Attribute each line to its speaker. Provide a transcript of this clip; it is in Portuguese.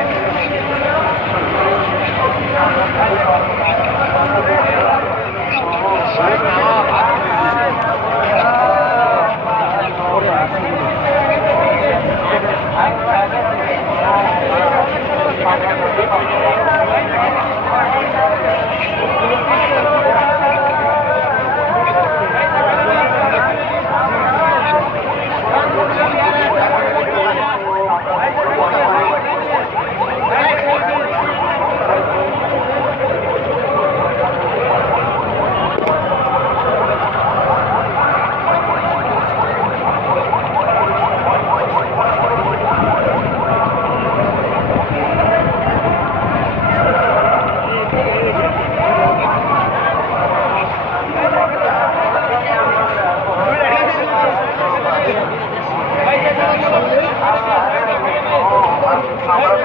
Speaker 1: এটা